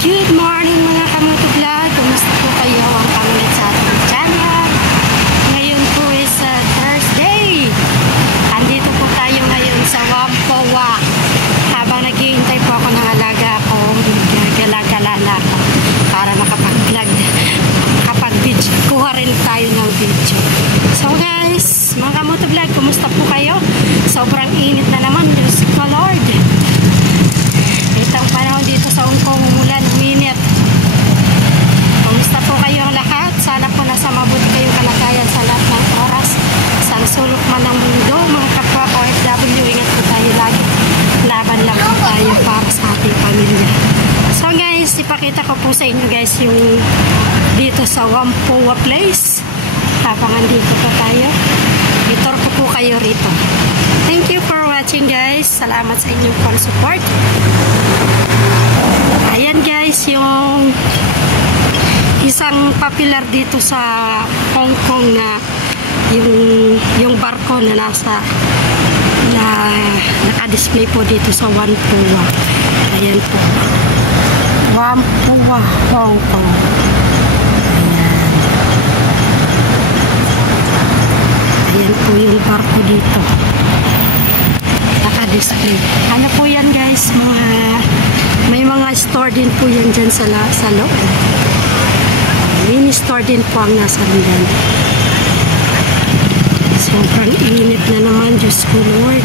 Good morning mga kamoto vlog. Kumusta po kayo ang pangulit sa ating channel? Ngayon po is Thursday. Andito po tayo ngayon sa Whampoa. Habang naghihintay po ako ng alaga ko, gala-gala ko para makapag-vlog. Kapag-video, kuha rin tayo ng video. So guys, mga kamoto vlog, kumusta po kayo? Sobrang init na naman. Diyos ko Lord. Itang panahon dito sa Hong Kong, umulan, uminit. Kumusta po kayong lahat? Sana po nasa mabuti kayong kalagayan sa lahat ng oras. Sa sulok man ng mundo, mga kapwa OFW, ingat po tayo lagi. Laban lang po tayo para sa ating pamilya. So guys, ipakita ko po sa inyo guys yung dito sa Whampoa Place. Habang andito po tayo, itur ko po kayo rito. Thank you for watching guys. Salamat sa inyong pang-support. Ayan guys, yung isang popular dito sa Hong Kong na yung barko na naka-display po dito sa Whampoa. Ayan po. Whampoa, Hong Kong. Ayan po yung barko dito. Naka-display. Ano po yan guys? May mga store din po yan dyan sa loob. Mini store din po ang nasa rindan. Sobrang init na naman. Diyos ko Lord.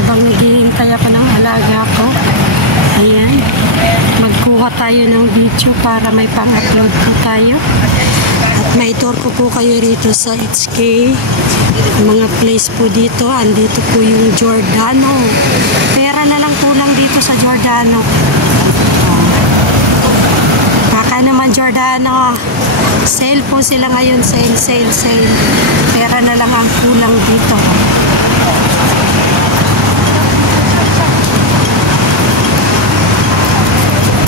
Habang naghihintay ako ng alaga ko, ayan, magkuha tayo ng video para may pang-upload po tayo. At may tour ko po kayo rito sa HK. Mga place po dito. Andito po yung Giordano. Pera na lang kulang dito sa Giordano. Baka naman Giordano. Sale po sila ngayon. Sale. Pera na lang ang kulang dito.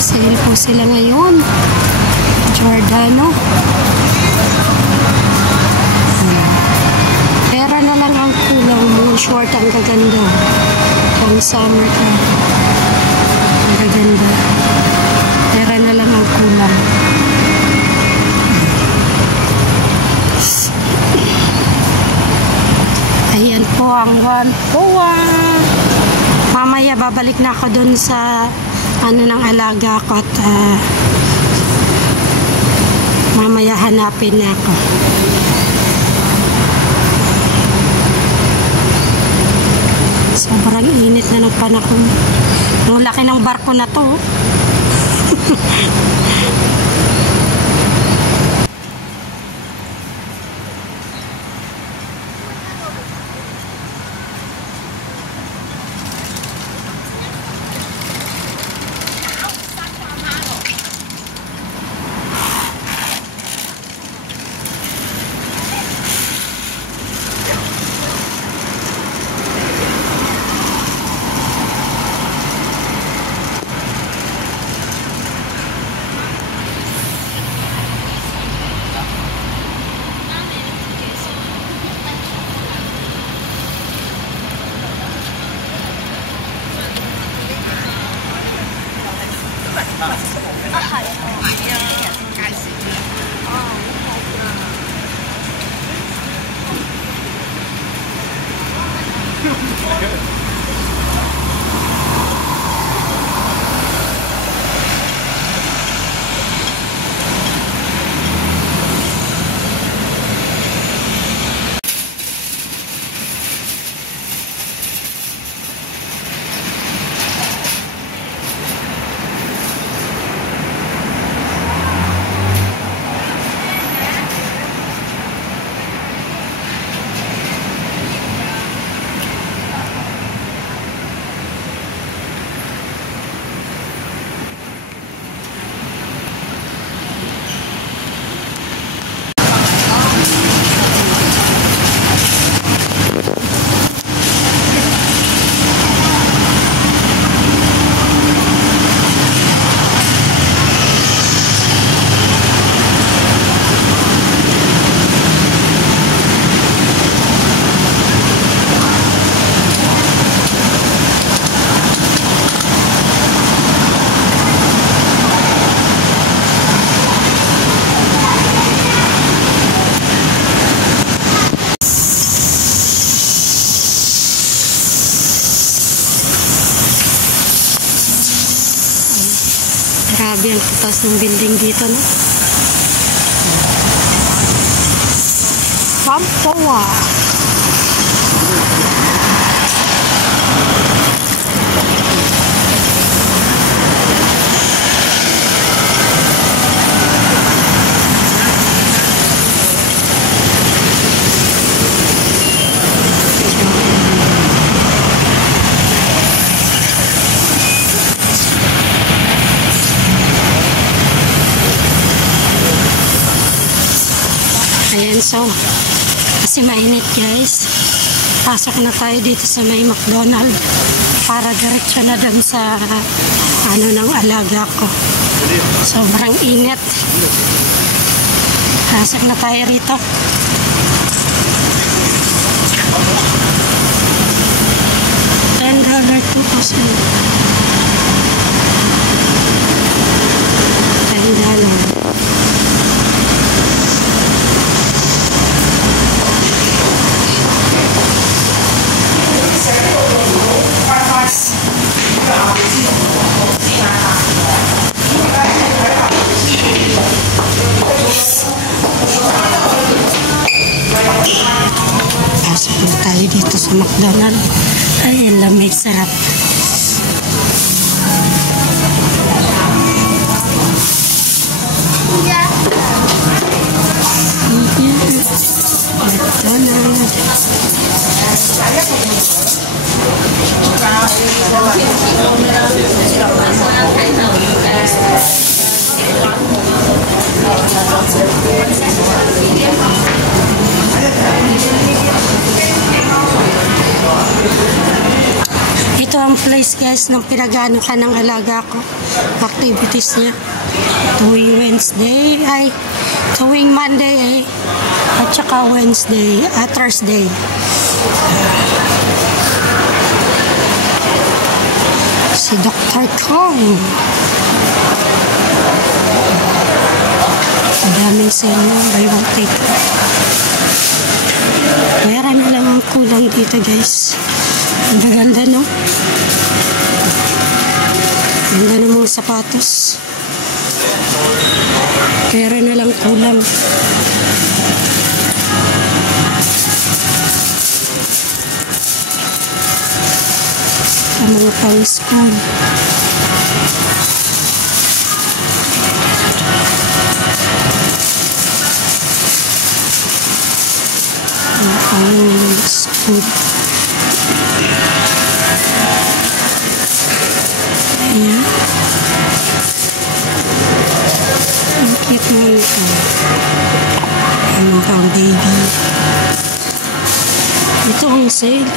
Sale po sila ngayon. Giordano. Pera na lang ang kulang mo. Short ang gaganda. Pang summer ka. Ang gaganda. Pera na lang ang kulang. Ayan po ang Whampoa. Mamaya babalik na ako dun sa ng alaga ko at mamaya hanapin na ako. Sobrang init na ng panahon. Ang laki ng barko na to. Grabe ang tatas ng building dito, no? Wampoa. Ayan, so kasi mainit guys, pasok na tayo dito sa may McDonald's para diretso na dun sa ano ng alaga ko. Sobrang init, pasok na tayo rito. $10 2%. $10. Pasok na tayo dito sa McDonald's. Ay, ang lamig, sarap. Ito ang place guys ng pinagano ka ng alaga ko. Activities niya tuwing Wednesday ay tuwing Monday at saka Wednesday at Thursday. Si Dr. Kong. Daming sale, buy one take. Pera na lang ang kulang dito guys. Ang ganda, no? Ganda ng mga sapatos. Pera na lang kulang. Sa mga pang-school. Mga pang-school. Ayan. Ang cute mo ito. Ayan pang baby. Ito ang sale.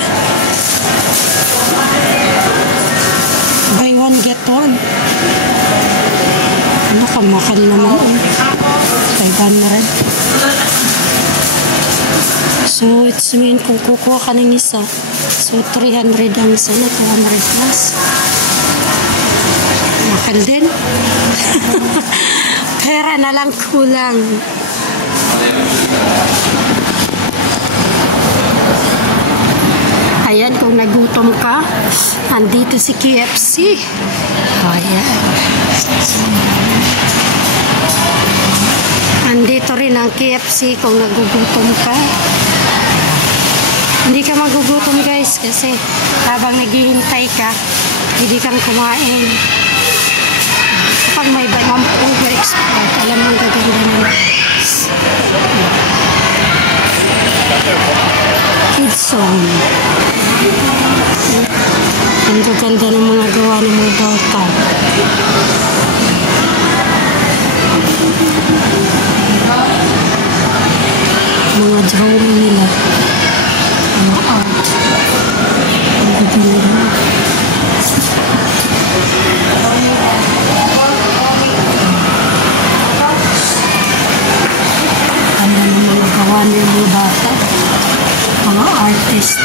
Buy one get one. Ano ka, mahal naman. 500. So, it's mean kung kukuha ka ng isa. So, 300 ang isa na, 200 plus. Mahal din. Pera na lang kulang. Ayan, kung nagutom ka, andito si KFC. Ayan. Andito rin ang KFC kung nagugutom ka. Hindi ka magugutom guys kasi habang naghihintay ka, hindi kang kumain. Kapag may banang over-export, alam mo gaganda naman. Kids zone. Ang gaganda ng mga gawa ng mga bata. Mga drawing nila. Mga art. Ang gaganda naman. Ang mga gawa ng mga bata. Mga artist.